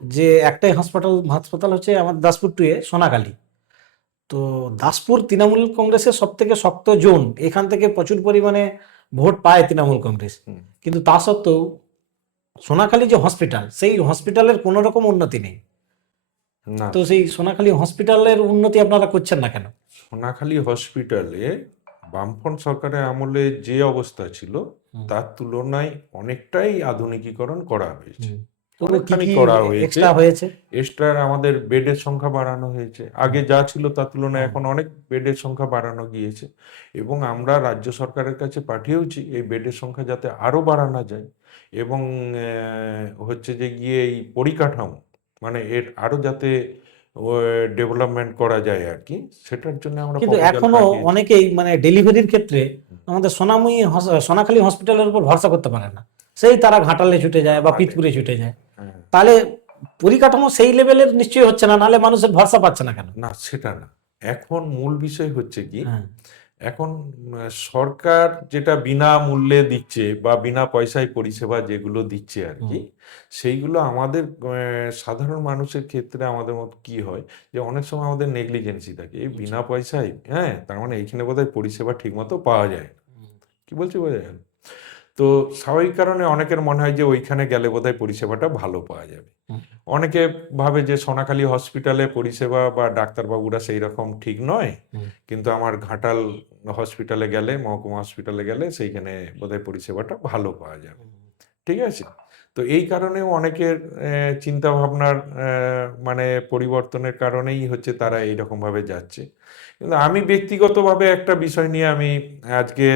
যে একটাই হাসপাতাল হাসপাতাল হচ্ছে আমাদের দাসপুর টু এ সোনাখালী। তো দাসপুর তৃণমূল কংগ্রেসের সব থেকে শক্ত জোন, এখান থেকে প্রচুর পরিমাণে ভোট পায় তৃণমূল কংগ্রেস। হুম। কিন্তু তা সত্ত্বেও সোনাখালী যে হসপিটাল, সেই হসপিটালের কোনো রকম উন্নতি নেই। না, তো সেই সোনাখালী হসপিটালের উন্নতি আপনারা করছেন না কেন? সোনাখালী হসপিটালে বামফ্রন্ট সরকারের আমলে যে অবস্থা ছিল হুম, তার তুলনায় অনেকটাই আধুনিকীকরণ করা হয়েছে, হুম। তো কি অনেকখানি কি করা হয়েছে। এক্সট্রা হয়েছে? এক্সট্রা আমাদের বেডের সংখ্যা বাড়ানো হয়েছে, আগে যা ছিল তার তুলনায় হুম, এখন অনেক বেডের সংখ্যা বাড়ানো গিয়েছে। এবং আমরা রাজ্য সরকারের কাছে পাঠিয়েওছি এই বেডের সংখ্যা যাতে আরও বাড়ানো যায়। এবং হচ্ছে যে গিয়ে এই পরিকাঠামো, মানে এর আরও যাতে ডেভেলপমেন্ট করা যায় আর কি, সেটার জন্য আমরা কিন্তু প্রপোজাল এখনো পাঠিয়েছি। অনেকেই মানে ডেলিভারির ক্ষেত্রে আমাদের সোনাখালী হসপিটালের উপর ভরসা করতে পারে না। সেই তারা ঘাটালে ছুটে যায় বা ঘাটে, পিতপুরে ছুটে যায়। হ্যাঁ। তাহলে পরিকাঠামো সেই লেভেলের নিশ্চয়ই হচ্ছে না, নাহলে মানুষের ভরসা পাচ্ছে না কেন? না, সেটা না। এখন মূল বিষয় হচ্ছে কি, হ্যাঁ। এখন সরকার যেটা বিনামূল্যে দিচ্ছে বা বিনা পয়সায় পরিষেবা যেগুলো দিচ্ছে আর হুম, কি, সেইগুলো আমাদের সাধারণ মানুষের ক্ষেত্রে আমাদের মতো কি হয় যে অনেক সময় আমাদের নেগলিজেন্সি থাকে, এই আচ্ছা। বিনা পয়সায়, হ্যাঁ, তার মানে এইখানে বোধহয় পরিষেবা ঠিকমতো পাওয়া যায় না। হুম, কি বলছি বোঝা গেল? তো স্বাভাবিক কারণে অনেকের মনে হয় যে ওইখানে গেলে বোধহয় পরিষেবাটা ভালো পাওয়া যাবে। হুম, অনেকে ভাবে যে সোনাখালী হসপিটালে পরিষেবা বা ডাক্তারবাবুরা সেই রকম ঠিক নয়, হুম, কিন্তু আমার ঘাটাল হসপিটালে গেলে, মহকুমা হসপিটালে গেলে সেইখানে বোধহয় পরিষেবাটা ভালো পাওয়া যাবে। হুম। ঠিক আছে? তো এই কারণেও অনেকের চিন্তা ভাবনার মানে পরিবর্তনের কারণেই হচ্ছে তারা এইরকমভাবে যাচ্ছে। কিন্তু আমি ব্যক্তিগতভাবে একটা বিষয় নিয়ে আমি আজকে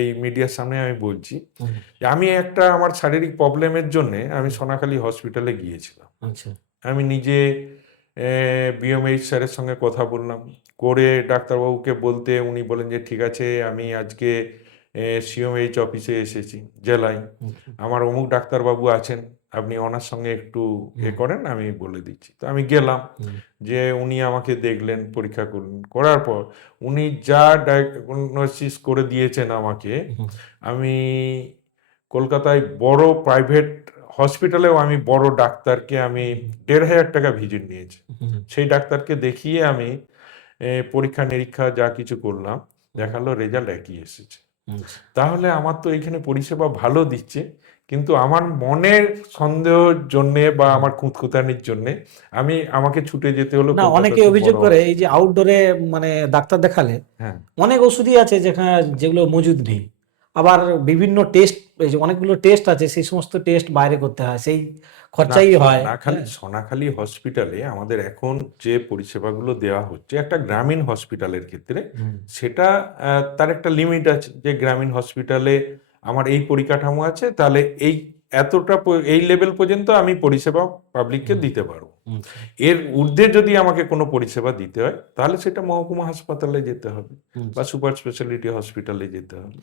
এই মিডিয়ার সামনে আমি বলছি হুম, যে আমি একটা আমার শারীরিক প্রবলেমের জন্যে আমি সোনাখালী হসপিটালে গিয়েছিলাম। আচ্ছা। আমি নিজে বিএমএইচ স্যারের সঙ্গে কথা বললাম, করে ডাক্তারবাবুকে বলতে উনি বলেন যে ঠিক আছে, আমি আজকে সিএমএইচ অফিসে এসেছি জেলায়, আচ্ছা। আমার অমুক ডাক্তারবাবু আছেন, আপনি ওনার সঙ্গে একটু হুম, করেন, আমি বলে দিচ্ছি। তো আমি গেলাম, হুম, যে উনি আমাকে দেখলেন, পরীক্ষা করলেন, করার পর উনি যা ডায়াগনোসিস করে দিয়েছেন আমাকে, হুম, আমি কলকাতায় বড় প্রাইভেট হসপিটালেও আমি বড় ডাক্তারকে আমি হুম, ১,৫০০ টাকা ভিজিট নিয়েছি। হুম, সেই ডাক্তারকে দেখিয়ে আমি পরীক্ষা নিরীক্ষা যা কিছু করলাম, হুম, দেখালো রেজাল্ট একই এসেছে। আচ্ছা। তাহলে আমার তো এখানে পরিষেবা ভালো দিচ্ছে, কিন্তু আমার মনের সন্দেহের জন্যে বা হুম। আমার খুঁতখুঁতানির জন্যে আমাকে ছুটে যেতে হলো না, অনেকে কলকাতাতে অভিযোগ বড় করে এই যে হসপিটাল। আউটডোরে মানে ডাক্তার দেখালে হ্যাঁ। অনেক ওষুধই আছে যেখানে যেগুলো মজুদ নেই। আবার বিভিন্ন টেস্ট, এই যে অনেকগুলো টেস্ট আছে, সেই সমস্ত টেস্ট বাইরে করতে হয়, সেই না, খরচাই হয়। হ্যাঁ। সোনাখালী হসপিটালে আমাদের এখন যে পরিষেবাগুলো দেওয়া হচ্ছে একটা গ্রামীণ হসপিটালের ক্ষেত্রে, হুম, সেটা তার একটা লিমিট আছে যে গ্রামীণ হসপিটালে আমার এই পরিকাঠামো আছে, তাহলে এই এতটা এই লেভেল পর্যন্ত আমি পরিষেবা পাবলিককে হুম, দিতে পারবো। আচ্ছা, এর ঊর্ধ্বে যদি আমাকে কোনো পরিষেবা দিতে হয় তাহলে সেটা মহকুমা হাসপাতালে যেতে হবে বা আচ্ছা। সুপার স্পেশালিটি হসপিটালে যেতে হবে।